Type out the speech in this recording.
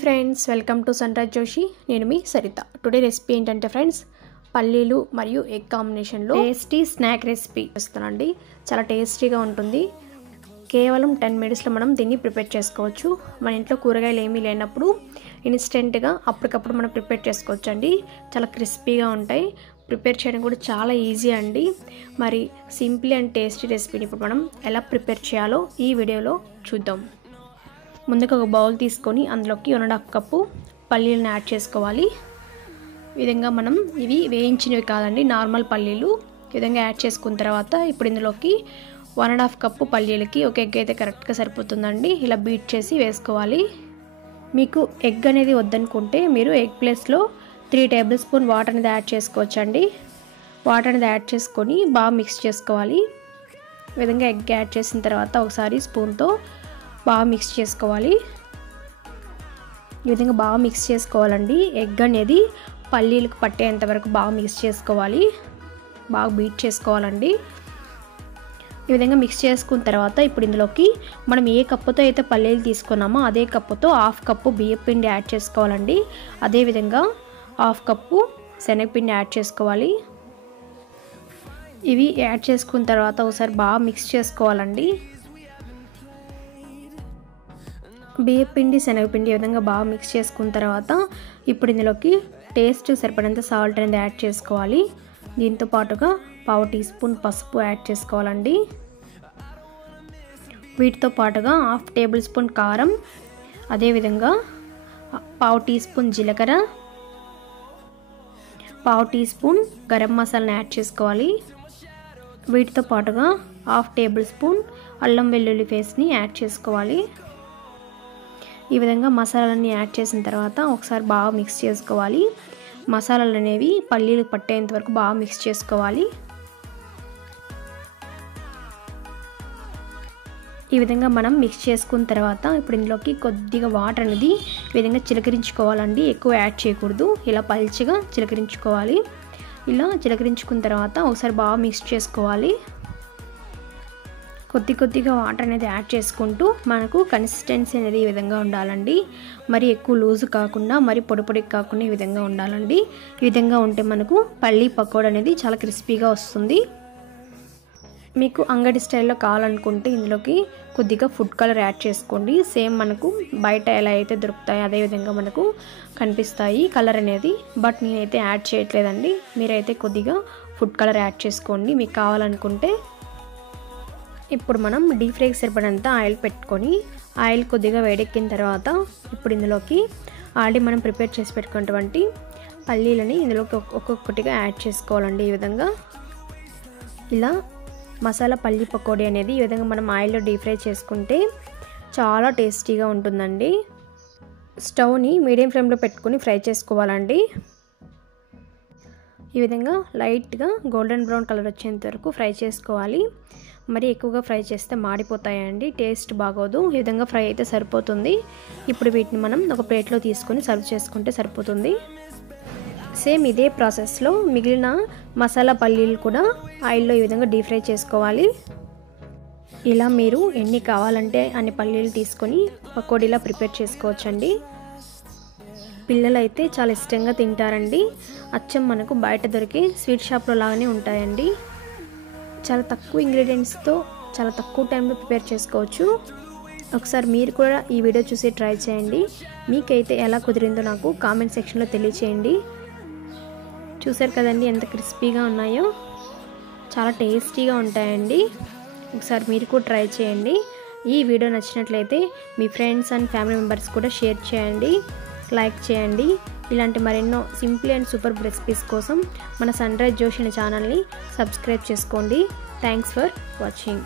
Friends, welcome to sunrise Joshi. నేను మీ Saritha. Today recipe ఏంటంటే friends, పల్లీలు మరియు ఎగ్ కాంబినేషన్లో టేస్టీ స్నాక్ రెసిపీ చేస్తానండి. చాలా టేస్టీగా ఉంటుంది. కేవలం 10 మినిట్స్లో మనం దీన్ని ప్రిపేర్ చేసుకోవచ్చు. మన ఇంట్లో కూరగాయలు ఏమీ లేనప్పుడు ఇన్స్టెంట్గా అప్పటికప్పుడు మనం ప్రిపేర్ చేసుకోవచ్చు అండి. చాలా క్రిస్పీగా ఉంటాయి. ప్రిపేర్ చేయడం కూడా చాలా ఈజీ అండి. మరి సింపుల్ అండ్ టేస్టీ రెసిపీని ఇప్పుడు మనం ఎలా ప్రిపేర్ చేయాలో ఈ వీడియోలో చూద్దాం. ముందుగా ఒక బౌల్ తీసుకొని అందులోకి 1.5 కప్పు పల్లీలను యాడ్ చేసుకోవాలి. ఈ విధంగా మనం ఇవి వేయించినవి కాదండి, నార్మల్ పల్లీలు. ఈ విధంగా యాడ్ చేసుకున్న తర్వాత ఇప్పుడు ఇందులోకి 1.5 కప్పు పల్లీలకి ఒక ఎగ్ అయితే కరెక్ట్గా సరిపోతుందండి. ఇలా బీట్ చేసి వేసుకోవాలి. మీకు ఎగ్ అనేది వద్దనుకుంటే మీరు ఎగ్ ప్లేస్లో 3 టేబుల్ స్పూన్ వాటర్ అనేది యాడ్ చేసుకోవచ్చండి. వాటర్ అనేది యాడ్ చేసుకొని బాగా మిక్స్ చేసుకోవాలి. ఈ విధంగా ఎగ్ యాడ్ చేసిన తర్వాత ఒకసారి స్పూన్తో బాగా మిక్స్ చేసుకోవాలి. ఈ విధంగా బాగా మిక్స్ చేసుకోవాలండి. ఎగ్ అనేది పల్లీలకు పట్టేంత వరకు బాగా మిక్స్ చేసుకోవాలి. బాగా బీట్ చేసుకోవాలండి. ఈ విధంగా మిక్స్ చేసుకున్న తర్వాత ఇప్పుడు ఇందులోకి మనం ఏ కప్పుతో అయితే పల్లీలు తీసుకున్నామో అదే కప్పుతో 1/2 కప్పు బియ్యపిండి యాడ్ చేసుకోవాలండి. అదేవిధంగా 1/2 కప్పు శనగపిండి యాడ్ చేసుకోవాలి. ఇవి యాడ్ చేసుకున్న తర్వాత ఒకసారి బాగా మిక్స్ చేసుకోవాలండి. బియ్యపిండి శనగపిండి ఈ విధంగా బాగా మిక్స్ చేసుకున్న తర్వాత ఇప్పుడు ఇందులోకి టేస్ట్ సరిపడంత సాల్ట్ అనేది యాడ్ చేసుకోవాలి. దీంతో పాటుగా 1/2 టీ స్పూన్ పసుపు యాడ్ చేసుకోవాలండి. వీటితో పాటుగా 1/2 టేబుల్ స్పూన్ కారం, అదేవిధంగా 1/2 టీ స్పూన్ జీలకర్ర, 1/2 టీ స్పూన్ గరం మసాలాను యాడ్ చేసుకోవాలి. వీటితో పాటుగా 1/2 టేబుల్ స్పూన్ అల్లం వెల్లుల్లి పేస్ట్ని యాడ్ చేసుకోవాలి. ఈ విధంగా మసాలాలన్నీ యాడ్ చేసిన తర్వాత ఒకసారి బాగా మిక్స్ చేసుకోవాలి. మసాలాలు అనేవి పల్లీలకు పట్టేంత వరకు బాగా మిక్స్ చేసుకోవాలి. ఈ విధంగా మనం మిక్స్ చేసుకున్న తర్వాత ఇప్పుడు ఇందులోకి కొద్దిగా వాటర్ అనేది ఈ విధంగా చిలకరించుకోవాలండి. ఎక్కువ యాడ్ చేయకూడదు. ఇలా పల్చగా చిలకరించుకోవాలి. ఇలా చిలకరించుకున్న తర్వాత ఒకసారి బాగా మిక్స్ చేసుకోవాలి. కొద్దిగా వాటర్ అనేది యాడ్ చేసుకుంటూ మనకు కన్సిస్టెన్సీ అనేది ఈ విధంగా ఉండాలండి. మరి ఎక్కువ లూజ్ కాకుండా మరి పొడి కాకుండా ఈ విధంగా ఉండాలండి. ఈ విధంగా ఉంటే మనకు పల్లీ పకోడీ అనేది చాలా క్రిస్పీగా వస్తుంది. మీకు అంగడి స్టైల్లో కావాలనుకుంటే ఇందులోకి కొద్దిగా ఫుడ్ కలర్ యాడ్ చేసుకోండి. సేమ్ మనకు బయట ఎలా అయితే దొరుకుతాయో అదే విధంగా మనకు కనిపిస్తాయి కలర్ అనేది. బట్ నేనైతే యాడ్ చేయట్లేదండి. మీరైతే కొద్దిగా ఫుడ్ కలర్ యాడ్ చేసుకోండి మీకు కావాలనుకుంటే. ఇప్పుడు మనం డీప్ ఫ్రైకి సరిపడంత ఆయిల్ పెట్టుకొని ఆయిల్ కొద్దిగా వేడెక్కిన తర్వాత ఇప్పుడు ఇందులోకి ఆల్రెడీ మనం ప్రిపేర్ చేసి పెట్టుకున్నటువంటి పల్లీలని ఇందులోకి ఒక్కొక్కటిగా యాడ్ చేసుకోవాలండి. ఈ విధంగా ఇలా మసాలా పల్లీ పకోడీ అనేది ఈ విధంగా మనం ఆయిల్లో డీప్ ఫ్రై చేసుకుంటే చాలా టేస్టీగా ఉంటుందండి. స్టవ్ని మీడియం ఫ్లేమ్లో పెట్టుకొని ఫ్రై చేసుకోవాలండి. ఈ విధంగా లైట్గా గోల్డెన్ బ్రౌన్ కలర్ వచ్చేంత వరకు ఫ్రై చేసుకోవాలి. మరి ఎక్కువగా ఫ్రై చేస్తే మాడిపోతాయండి, టేస్ట్ బాగోదు. ఈ విధంగా ఫ్రై అయితే సరిపోతుంది. ఇప్పుడు వీటిని మనం ఒక ప్లేట్లో తీసుకొని సర్వ్ చేసుకుంటే సరిపోతుంది. సేమ్ ఇదే ప్రాసెస్లో మిగిలిన మసాలా పల్లీలు కూడా ఆయిల్లో ఈ విధంగా డీప్ ఫ్రై చేసుకోవాలి. ఇలా మీరు ఎన్ని కావాలంటే అన్ని పల్లీలు తీసుకొని పకోడీలా ప్రిపేర్ చేసుకోవచ్చండి. పిల్లలు అయితే చాలా ఇష్టంగా తింటారండి. అచ్చం మనకు బయట దొరికే స్వీట్ షాప్లో లాగానే ఉంటాయండి. చాలా తక్కువ ఇంగ్రీడియంట్స్తో చాలా తక్కువ టైంలో ప్రిపేర్ చేసుకోవచ్చు. ఒకసారి మీరు కూడా ఈ వీడియో చూసి ట్రై చేయండి. మీకైతే ఎలా కుదిరిందో నాకు కామెంట్ సెక్షన్లో తెలియచేయండి. చూసారు కదండి ఎంత క్రిస్పీగా ఉన్నాయో. చాలా టేస్టీగా ఉంటాయండి. ఒకసారి మీరు కూడా ట్రై చేయండి. ఈ వీడియో నచ్చినట్లయితే మీ ఫ్రెండ్స్ అండ్ ఫ్యామిలీ మెంబర్స్ కూడా షేర్ చేయండి, లైక్ చేయండి. ఇలాంటి మరెన్నో సింపుల్ అండ్ సూపర్ రెసిపీస్ కోసం మన సన్రైజ్ జోషి అనే ఛానల్ని సబ్స్క్రైబ్ చేసుకోండి. Thanks for watching.